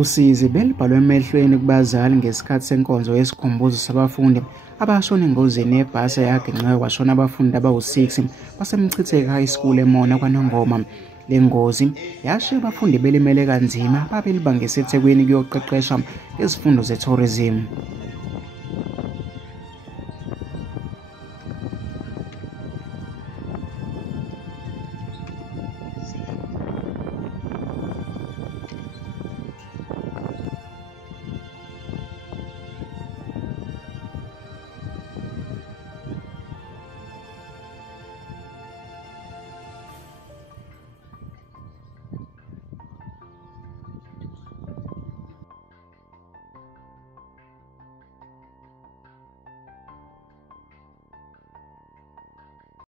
Usizi belubhalwe emehlweni kubazali ngesikhathi senkonzo yesikhumbuzo sabafundi abashona engozini yebhasi eyaginqiwe kwashona abafundi abawu-6 basemchitheka high school eMona kwaNongoma. Le ngozi yashiya abafundi belimele kanzima babelibangise eThekwini kuyoqeqesha izifundo ze-tourism.